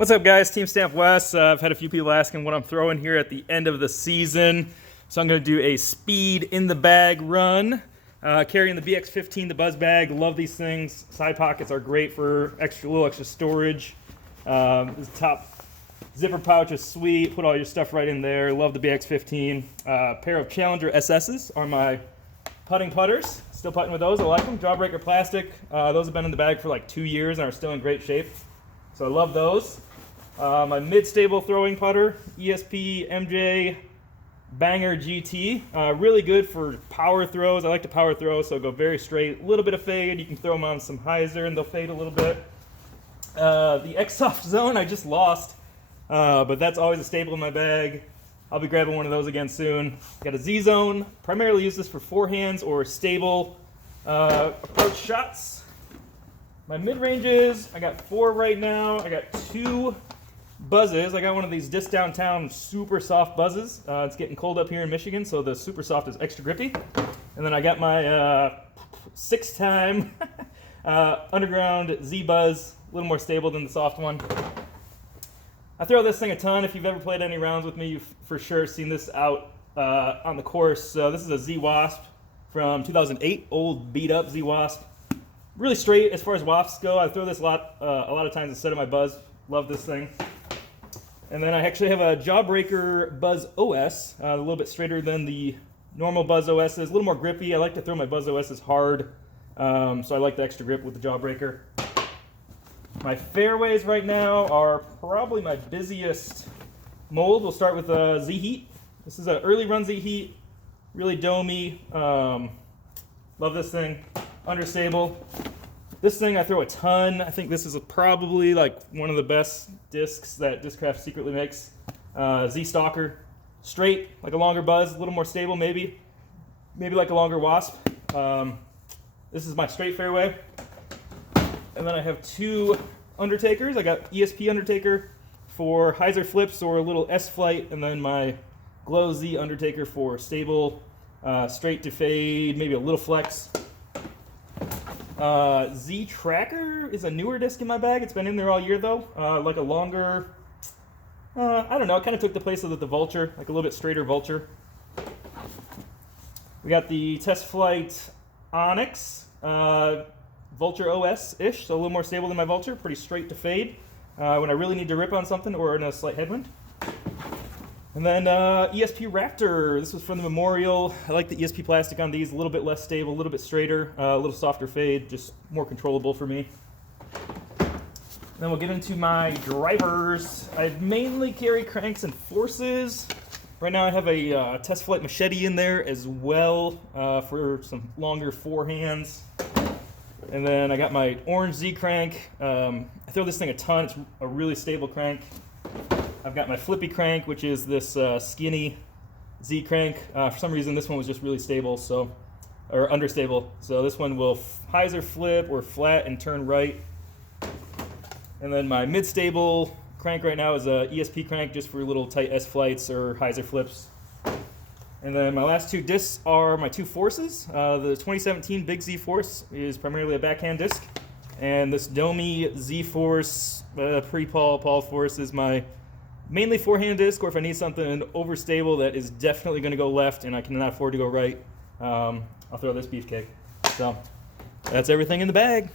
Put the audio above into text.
What's up, guys? Team Stamp West. I've had a few people asking what I'm throwing here at the end of the season. So I'm going to do a speed in the bag run. Carrying the BX15, the Buzz bag. Love these things. Side pockets are great for little extra storage. This top zipper pouch is sweet. Put all your stuff right in there. Love the BX15. Pair of Challenger SS's are my putting putters. Still putting with those. I like them. Jawbreaker plastic. Those have been in the bag for like 2 years and are still in great shape. So I love those. My mid-stable throwing putter, Esp MJ Banger GT. Really good for power throws. I like to power throw, so go very straight. A little bit of fade. You can throw them on some hyzer and they'll fade a little bit. The X-Soft Zone I just lost, but that's always a staple in my bag. I'll be grabbing one of those again soon. Got a Z-Zone. Primarily use this for forehands or stable approach shots. My mid-ranges, I got 4 right now. I got 2 buzzes. I got one of these Disc Downtown super soft buzzes. It's getting cold up here in Michigan, so the super soft is extra grippy. And then I got my 6-time Underground Z-Buzz, a little more stable than the soft one. I throw this thing a ton. If you've ever played any rounds with me, you've for sure seen this out on the course. So this is a Z-Wasp from 2008, old beat-up Z-Wasp. Really straight as far as wasps go. I throw this a lot of times instead of my Buzz. Love this thing. And then I actually have a Jawbreaker Buzz OS, a little bit straighter than the normal Buzz OSs, a little more grippy. I like to throw my Buzz OSs hard, so I like the extra grip with the Jawbreaker. My fairways right now are probably my busiest mold. We'll start with Z-Heat. This is an early run Z-Heat, really domey. Love this thing. Understable. This thing I throw a ton. I think this is probably like one of the best discs that Discraft secretly makes. Z-Stalker. Straight, like a longer Buzz, a little more stable maybe. Maybe like a longer Wasp. This is my straight fairway. And then I have 2 Undertakers. I got ESP Undertaker for hyzer flips or a little S-Flight, and then my Glow Z Undertaker for stable, straight to fade, maybe a little flex. Z Tracker is a newer disc in my bag. It's been in there all year though. Like a longer, I don't know, it kind of took the place of the Vulture, like a little bit straighter Vulture. We got the Test Flight Onyx, Vulture OS-ish, so a little more stable than my Vulture, pretty straight to fade when I really need to rip on something or in a slight headwind. And then Esp Raptor, this was from the Memorial. I like the ESP plastic on these, a little bit less stable, a little bit straighter, a little softer fade, just more controllable for me. Then we'll get into my drivers. I mainly carry cranks and forces. Right now I have a Test Flight Machete in there as well for some longer forehands. And then I got my orange Z crank. I throw this thing a ton, it's a really stable crank. I've got my flippy crank, which is this skinny Z crank. For some reason, this one was just really stable, or understable. So this one will hyzer flip or flat and turn right. And then my mid-stable crank right now is a ESP crank, just for little tight S flights or hyzer flips. And then my last 2 discs are my 2 forces. The 2017 Big Z Force is primarily a backhand disc, and this Domi Z Force Paul Force is my mainly forehand disc, or if I need something overstable that is definitely going to go left and I cannot afford to go right, I'll throw this beefcake. So that's everything in the bag.